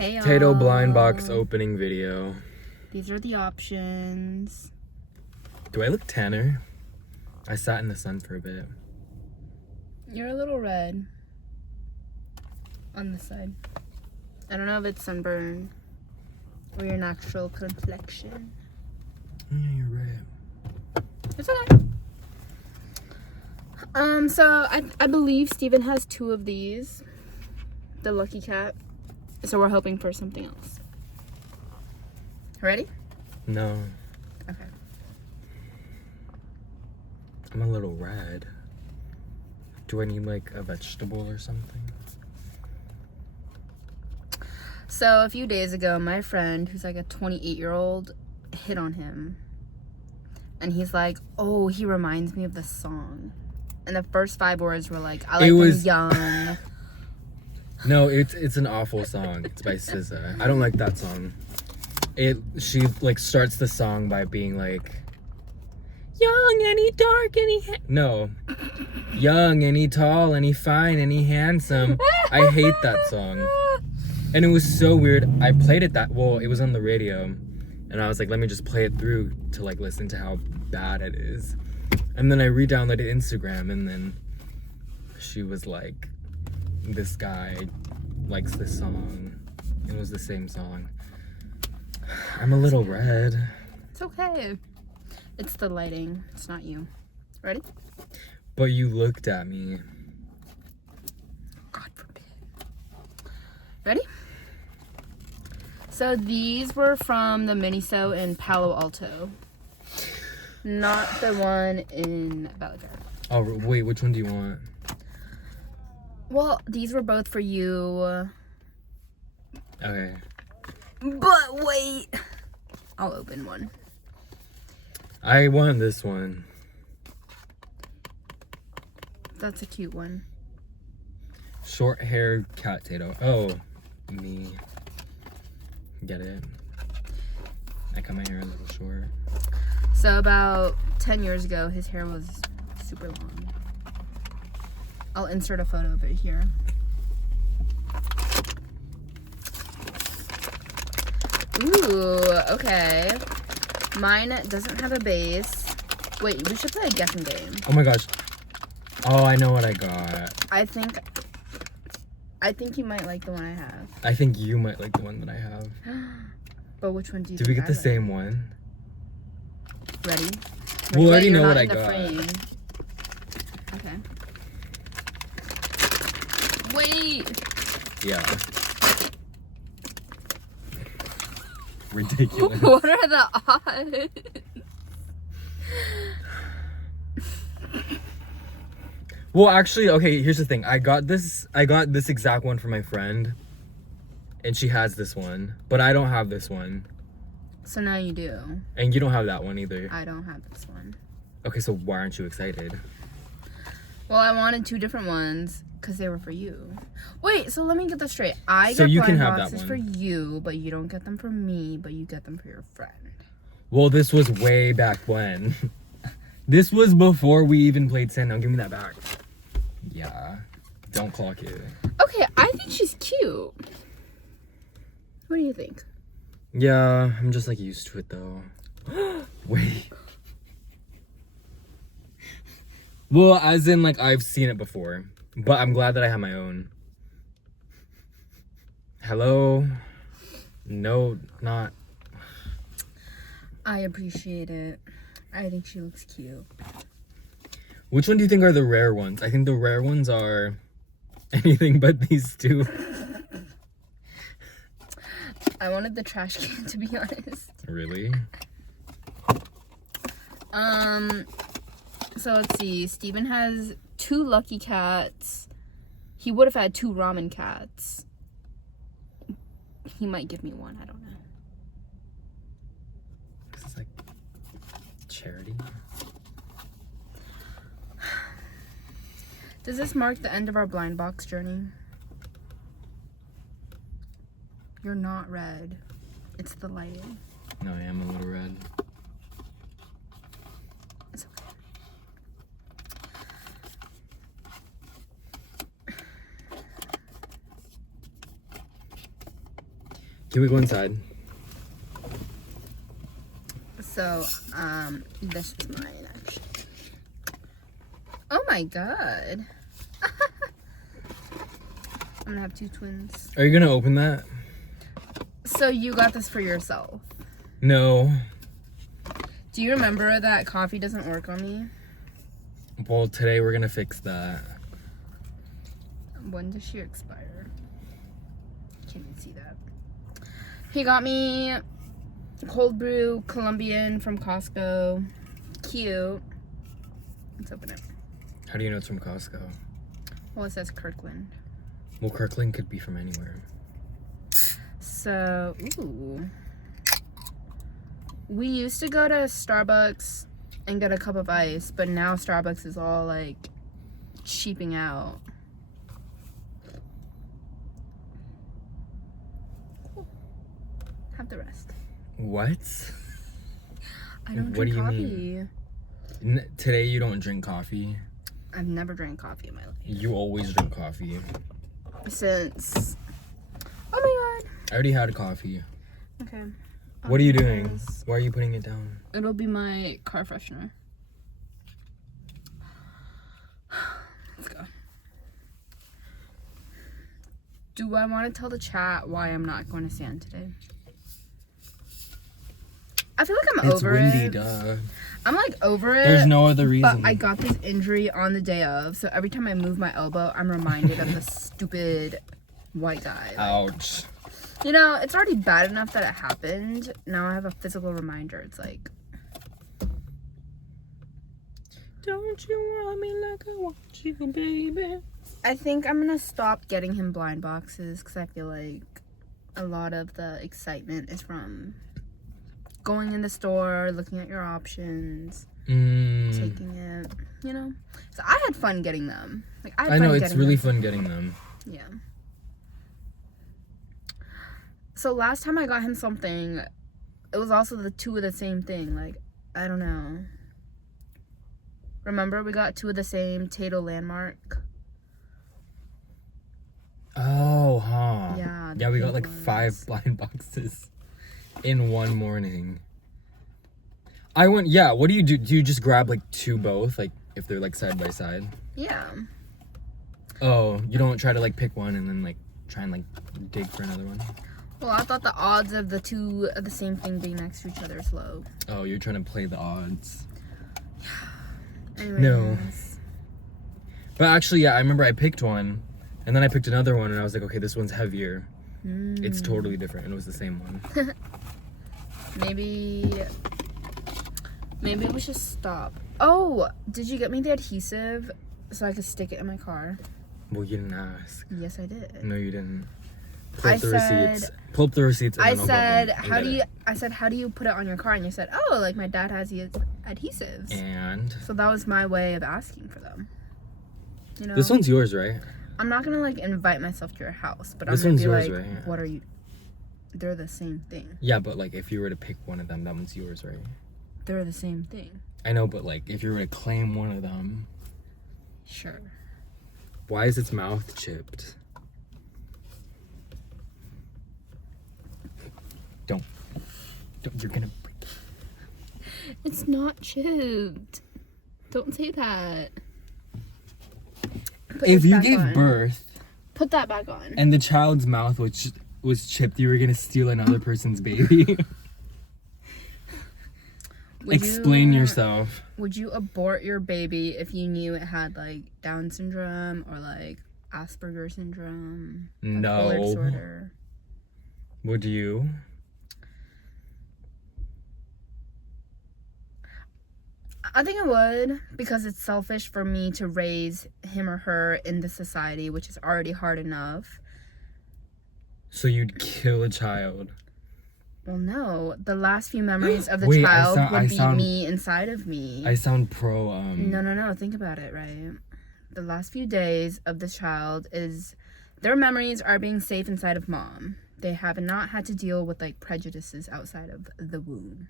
Hey y'all. Potato blind box opening video. These are the options. Do I look tanner? I sat in the sun for a bit. You're a little red on this side. I don't know if it's sunburn or your natural complexion. Yeah, you're right. It's okay. So I believe Steven has 2 of these. The Lucky Cat. So we're hoping for something else. Ready? No. Okay. I'm a little red. Do I need like a vegetable or something? So a few days ago, my friend, who's like a 28-year-old, hit on him. And he's like, oh, he reminds me of the song. And the first 5 words were like, I like him young. No, it's an awful song. It's by SZA. I don't like that song. She like starts the song by being like, young and he dark and he no, young and he tall and he fine and he handsome. I hate that song. And it was so weird. I played it it was on the radio, and I was like, let me just play it through to like listen to how bad it is. And then I re-downloaded Instagram, and then she was like, this guy likes this song. It was the same song. I'm a little red. It's okay. It's the lighting. It's not you. Ready? But you looked at me. God forbid. Ready? So these were from the Miniso in Palo Alto. Not the one in Balagar. Oh, wait, which one do you want? Well, these were both for you. Okay. But wait. I'll open one. I want this one. That's a cute one. Short hair cat tato. Oh, me. Get it? I cut my hair a little short. So about 10 years ago, his hair was super long. I'll insert a photo of it here. Ooh, okay. Mine doesn't have a base. Wait, we should play a guessing game. Oh my gosh. Oh, I know what I got. I think you might like the one I have. I think you might like the one that I have. But which one do you Did think we get the like? same one? Ready? We already Wait, know you're what not I in the got. frame. Okay. Wait! Yeah. Ridiculous. What are the odds? Well, actually, okay, here's the thing. I got this exact one for my friend, and she has this one, but I don't have this one. So now you do. And you don't have that one either. I don't have this one. Okay, so why aren't you excited? Well, I wanted 2 different ones because they were for you. Wait, so let me get this straight. I So get you can blind have that boxes one. for you, but you don't get them for me, but you get them for your friend. Well, this was way back when. This was before we even played Sand. Now give me that back. Yeah. Don't clock it. Okay, I think she's cute. What do you think? Yeah, I'm just like used to it though. Wait. Well, as in like I've seen it before, but I'm glad that I have my own. Hello? No, not. I appreciate it. I think she looks cute. Which one do you think are the rare ones? I think the rare ones are anything but these 2. I wanted the trash can, to be honest. Really? So let's see. Steven has 2 Lucky Cats. He would have had 2 Ramen Cats. He might give me 1. I don't know. This is like charity. Does this mark the end of our blind box journey? You're not red. It's the lighting. No, I am a little red. It's okay. Can we go inside? So, this is mine, actually. Oh my god. I'm gonna have 2 twins. Are you gonna open that? So you got this for yourself. No. Do you remember that coffee doesn't work on me? Well, today we're gonna fix that. When does she expire? Can't even see that. He got me cold brew Colombian from Costco. Cute. Let's open it. How do you know it's from Costco? Well, it says Kirkland. Well, Kirkland could be from anywhere. So, ooh. We used to go to Starbucks and get a cup of ice, but now Starbucks is all like cheaping out. Cool. Have the rest. What? I don't What drink do you coffee. mean? Today you don't drink coffee? I've never drank coffee in my life. You always drink coffee. Since... Oh my god. I already had a coffee. Okay. What are you doing? Why are you putting it down? It'll be my car freshener. Let's go. Do I want to tell the chat why I'm not going to Sand today? I feel like I'm It's over windy, it. duh. I'm like over it. There's no other reason. But I got this injury on the day of, so every time I move my elbow, I'm reminded of the stupid white guy. Ouch. You know, it's already bad enough that it happened. Now I have a physical reminder. It's like... Don't you want me like I want you, baby? I think I'm gonna stop getting him blind boxes because I feel like a lot of the excitement is from going in the store, looking at your options, taking it, you know? So I had fun getting them. Like I know, it's getting really them. fun getting them. Yeah. So last time I got him something, it was also the 2 of the same thing. Like, I don't know. Remember we got 2 of the same Tato Landmark? Oh, huh. Yeah. Yeah, we got big like ones. 5 blind boxes in one morning. What do you do? Do you just grab like 2 both? Like if they're like side by side? Yeah. Oh, you don't try to like pick one and then like try and like dig for another one? Well, I thought the odds of the 2 of the same thing being next to each other is low. Oh, you're trying to play the odds. Anyways. No. But actually, yeah, I remember I picked one, and then I picked another one, and I was like, okay, this one's heavier. It's totally different, and it was the same one. Maybe we should stop. Oh, did you get me the adhesive so I could stick it in my car? Well, you didn't ask. Yes, I did. No, you didn't. I Pull up the receipts. And I then I'll said, go home and how get do you? it. I said, how do you put it on your car? And you said, oh, like my dad has the adhesives. And So that was my way of asking for them. You know, this one's yours, right? I'm not gonna like invite myself to your house, but This I'm gonna one's be yours, like, right? what are you? They're the same thing. Yeah, but like if you were to pick one of them, that one's yours, right? They're the same thing. I know, but like if you were to claim one of them, Sure. why is its mouth chipped? Don't. You're gonna break it. It's not chipped. Don't say that. Put If this you back gave on. birth Put that back on. and the child's mouth was chipped, you were gonna steal another person's baby. Explain yourself. Would you abort your baby if you knew it had like Down syndrome or like Asperger's syndrome? Bipolar No. disorder? Would you? I think I would, because it's selfish for me to raise him or her in this society, which is already hard enough. So you'd kill a child? Well, no. The last few memories of the Wait, child I would be sound- me inside of me. I sound pro. No. Think about it, right? The last few days of this child their memories are being safe inside of mom. They have not had to deal with like prejudices outside of the womb.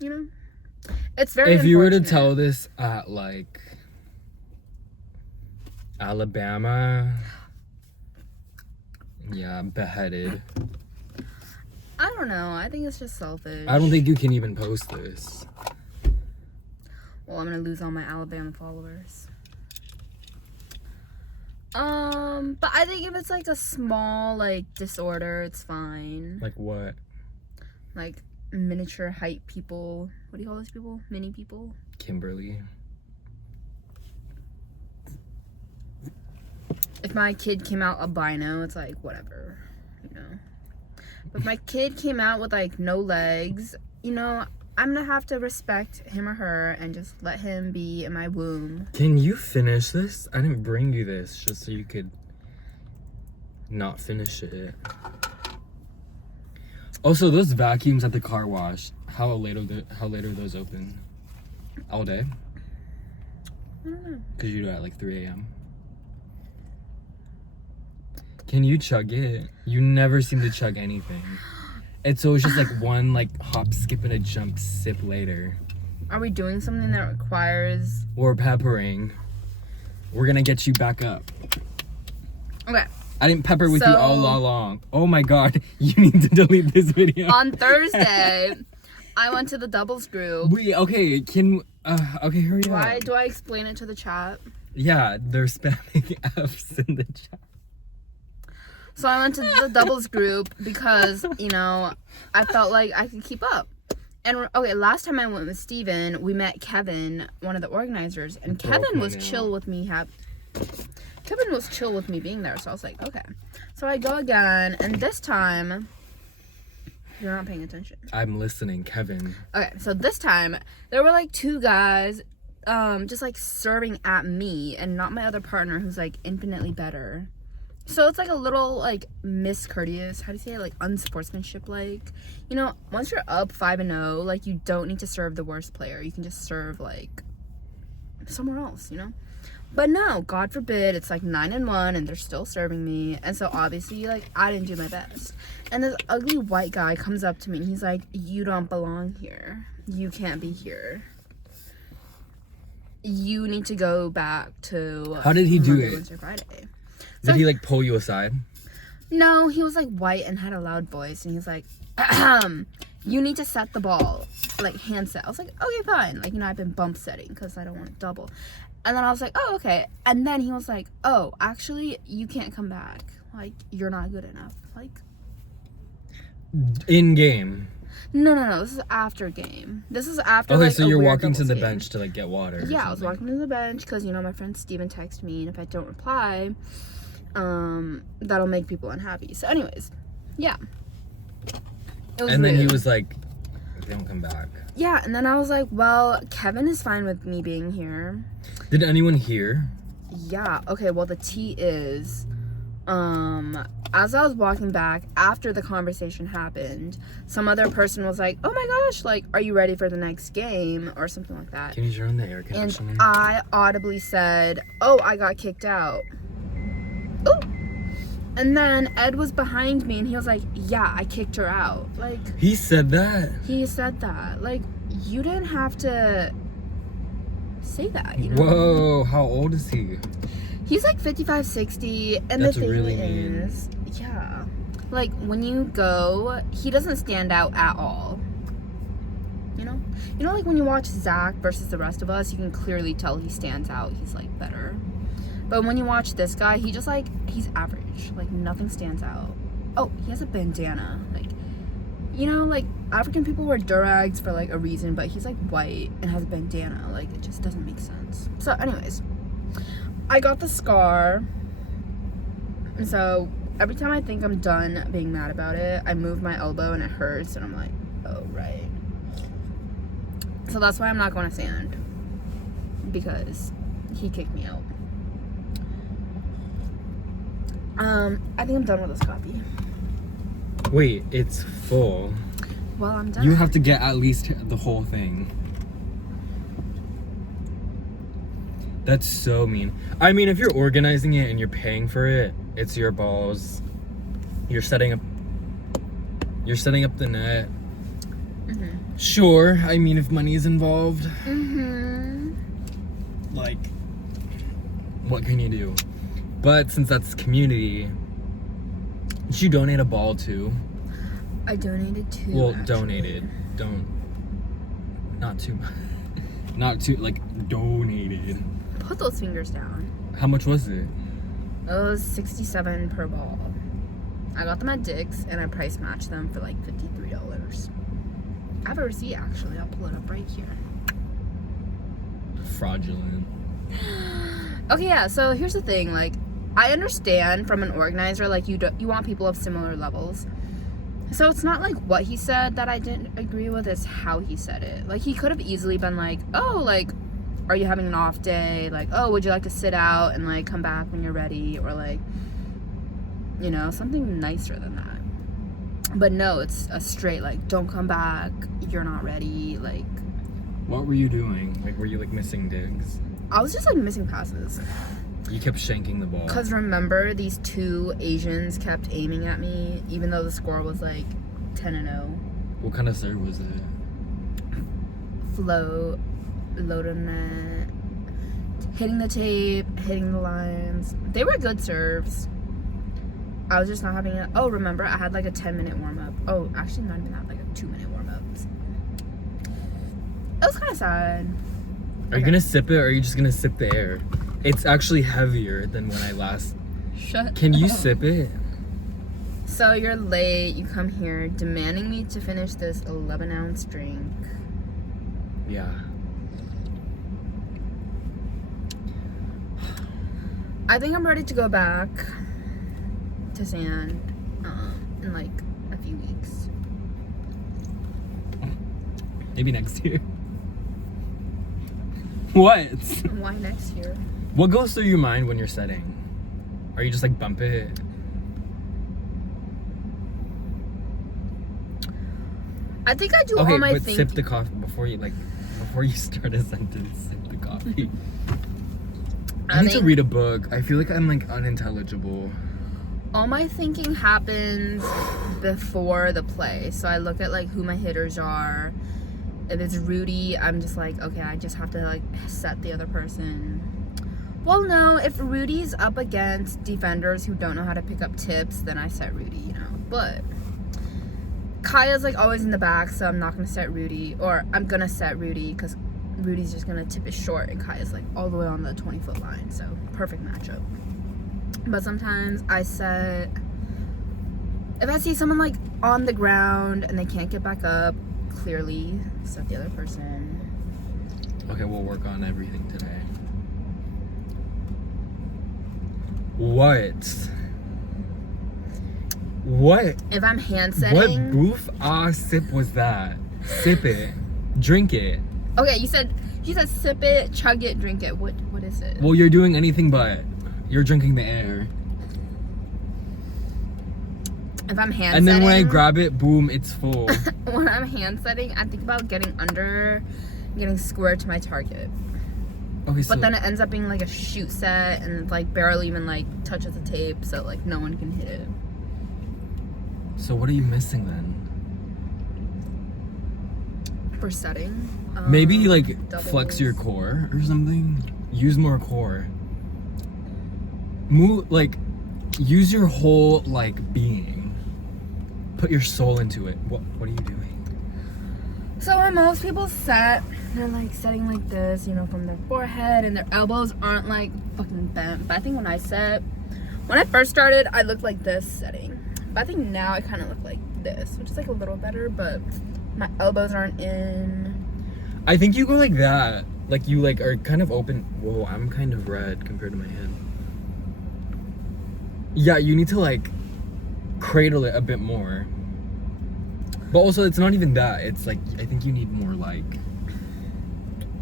You know? It's very If you were to unfortunate. tell this at like Alabama, yeah, beheaded. don't know. I think it's just selfish. I don't think you can even post this. Well, I'm gonna lose all my Alabama followers. But I think if it's like a small like disorder, it's fine. Like what? Like miniature height people. What do you call those people? Mini people? Kimberly. If my kid came out albino, it's like whatever, you know. But if my kid came out with like no legs, you know, I'm gonna have to respect him or her and just let him be in my womb. Can you finish this? I didn't bring you this just so you could not finish it. Also, those vacuums at the car wash, how late are those open? All day? I don't know. Because you do it at like 3 a.m. Can you chug it? You never seem to chug anything. It's always just like one like hop, skip, and a jump sip later. Are we doing something that requires... Or peppering. We're gonna get you back up. Okay. I didn't pepper with you all along. Oh my god, you need to delete this video. On Thursday, I went to the doubles group. Wait, okay, okay, hurry up. Do I explain it to the chat? Yeah, they're spamming F's in the chat. So I went to the doubles group because, you know, I felt like I could keep up. And, okay, last time I went with Steven, we met Kevin, one of the organizers, and Kevin was chill with me Kevin was chill with me being there, so I was like, okay. So I go again, and this time, you're not paying attention. I'm listening, Kevin. Okay, so this time, there were, like, two guys, just, like, serving at me, and not my other partner, who's, like, infinitely better. So it's, like, a little, like, miscourteous, how do you say it, like, unsportsmanship-like. You know, once you're up 5-0, like, you don't need to serve the worst player. You can just serve, like, somewhere else, you know? But no, God forbid, it's like 9-1 and they're still serving me. And so obviously, like, I didn't do my best. And this ugly white guy comes up to me and he's like, you don't belong here. You can't be here. You need to go back to... How did he do Monday, it? Wednesday, Friday. So, Did he, like, pull you aside? No, he was, like, white and had a loud voice. And he's like, you need to set the ball. Like, hand set. I was like, okay, fine. Like, you know, I've been bump setting because I don't want to double. And then I was like, oh, okay. And then he was like, oh, actually, you can't come back. Like, you're not good enough. Like... In game? No. This is after game. This is after, okay, like, so you're walking to the game. bench to, like, get water. Yeah, I was walking to the bench because, you know, my friend Steven texted me. And if I don't reply, that'll make people unhappy. So anyways, yeah. And then he was like, don't come back. Yeah, and then I was like, well, Kevin is fine with me being here. Did anyone hear? Yeah, okay, well, the tea is, as I was walking back after the conversation happened, some other person was like, oh my gosh, like, are you ready for the next game? Or something like that. Can you turn on the air conditioning? And I audibly said, oh, I got kicked out. Ooh. And then Ed was behind me and he was like, yeah, I kicked her out. Like, he said that? He said that. Like, you didn't have to say that, you know? Whoa, how old is he? He's like 55, 60. And That's the thing really is, yeah. Like, when you go, he doesn't stand out at all. You know? You know, like when you watch Zach versus the rest of us, you can clearly tell he stands out. He's like better. But when you watch this guy, he just like, he's average. Like, nothing stands out. Oh, he has a bandana. Like, you know, like, African people wear durags for like a reason, but he's like white and has a bandana. Like, it just doesn't make sense. So anyways, I got the scar. And so every time I think I'm done being mad about it, I move my elbow and it hurts. And I'm like, oh, right. So that's why I'm not going to sand. Because he kicked me out. I think I'm done with this coffee. Wait, it's full. Well, I'm done. You have to get at least the whole thing. That's so mean. I mean, if you're organizing it and you're paying for it, it's your balls. You're setting up the net. Mm-hmm. Sure, I mean, if money is involved. Mm-hmm. Like, what can you do? But since that's community, you donate a ball to. I donated 2. Well, actually. donated. Not too much. Not too, like, donated. Put those fingers down. How much was it? It was $67 per ball. I got them at Dick's and I price matched them for like $53. I have a receipt actually. I'll pull it up right here. Fraudulent. Okay, yeah. So here's the thing. Like, I understand from an organizer, like you want people of similar levels. So it's not like what he said that I didn't agree with. It's how he said it. Like, he could have easily been like, "Oh, like, are you having an off day? Like, oh, would you like to sit out and like come back when you're ready?" Or like, you know, something nicer than that. But no, it's a straight like, "Don't come back. You're not ready." Like, What were you doing? Like, were you like missing digs? I was just like missing passes. You kept shanking the ball. Cause remember, these 2 Asians kept aiming at me, even though the score was like 10-0. What kind of serve was it? Float, load of net, hitting the tape, hitting the lines. They were good serves. I was just not having it. Oh, remember, I had like a 10-minute warm up. Oh, actually, not even that, like a 2-minute warm up. It was kind of sad. Are you gonna sip it or are you just gonna sip the air? It's actually heavier than when I last. Shut Can you up. sip it? So you're late, you come here demanding me to finish this 11-ounce drink. Yeah. I think I'm ready to go back to sand in like a few weeks. Maybe next year. What? Why next year? What goes through your mind when you're setting? Are you just like bump it? I think I do Okay, all my but thinking. sip the coffee before you start a sentence. Sip the coffee. I need to read a book. I feel like I'm like unintelligible. All my thinking happens before the play. So I look at like who my hitters are. If it's Rudy, I'm just like, okay, I just have to like set the other person. Well, no, if Rudy's up against defenders who don't know how to pick up tips, then I set Rudy, you know. But Kaya's like always in the back, so I'm not gonna set Rudy, or I'm gonna set Rudy because Rudy's just gonna tip it short, and Kaya's like all the way on the 20-foot line, so perfect matchup. But sometimes I set, if I see someone like on the ground and they can't get back up, clearly set the other person. Okay, we'll work on everything today. What? If I'm hand What setting, boof sip was that? Sip it. Drink it. okay, you said sip it, chug it, drink it. What is it? Well, you're doing anything but. You're drinking the air. If I'm hand And then setting, when I grab it, boom, it's full. when I'm hand setting, I think about getting under, getting square to my target. Okay, so But then it ends up being like a shoot set, and it's like barely even like touches the tape, so like no one can hit it. so what are you missing then? For setting, Maybe like doubles. flex your core or something. Use more core. Move like use your whole like being. Put your soul into it. What are you doing? So when most people set, they're like setting like this, you know, from their forehead, and their elbows aren't like fucking bent. But I think when I first started, I looked like this setting. But I think now I kind of look like this, which is like a little better, but my elbows aren't in. I think you go like that. Like you like are kind of open. Whoa, I'm kind of red compared to my head. Yeah, you need to like cradle it a bit more. But also it's not even that. It's like I think you need more like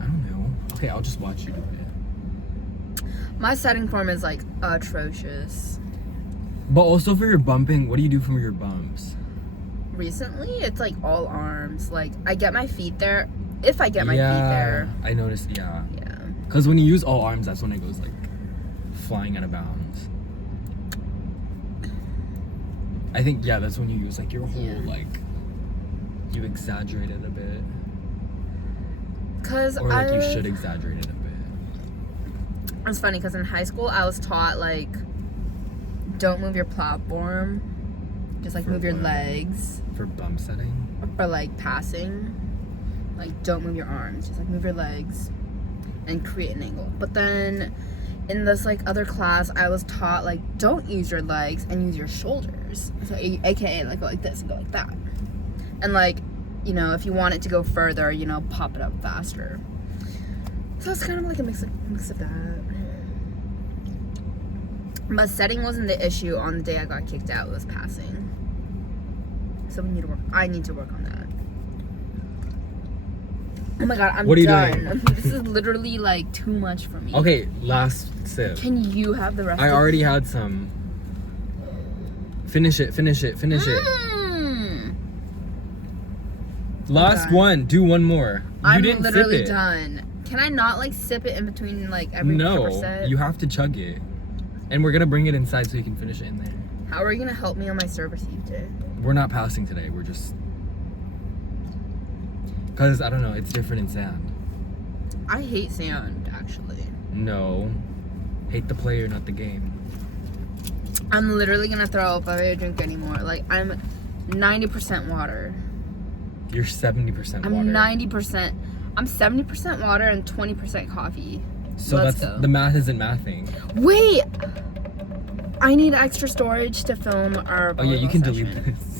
I don't know. Okay, I'll just watch you do it. My setting form is like atrocious. But also for your bumping, what do you do for your bumps? Recently, it's like all arms. Like I get my feet there. If I get my feet there. I noticed, yeah. Yeah. Because when you use all arms, that's when it goes like flying out of bounds. I think, yeah, that's when you use like your whole like, you exaggerate it a bit. Cause Or like you should exaggerate it a bit. It's funny because in high school I was taught like, don't move your platform Just like For move your what? legs. For bump setting? For like passing. Like don't move your arms. Just like move your legs and create an angle. But then in this like other class, I was taught like don't use your legs and use your shoulders. So aka like go like this and go like that. And like, you know, if you want it to go further, you know, pop it up faster. So it's kind of like a mix of that. But setting wasn't the issue on the day I got kicked out. It was passing. So I need to work on that. Oh my god, I'm What are you done. doing? This is literally like too much for me. Okay, last sip. Can you have the rest I of already had some. Finish it. Last done. one. Do one more. I'm didn't literally sip it. done. Can I not like sip it in between like every No, percent? you have to chug it. And we're gonna bring it inside so you can finish it in there. How are you gonna help me on my server seat today? We're not passing today. We're just. Because, I don't know, it's different in sand. I hate sand, actually. No. Hate the player, not the game. I'm literally gonna throw up if I drink anymore. Like, I'm 90% water. You're 70% water. I'm 90%. I'm 70% water and 20% coffee. So Let's that's go. the math isn't mathing. Wait! I need extra storage to film our Oh yeah, you can volleyball delete session. this.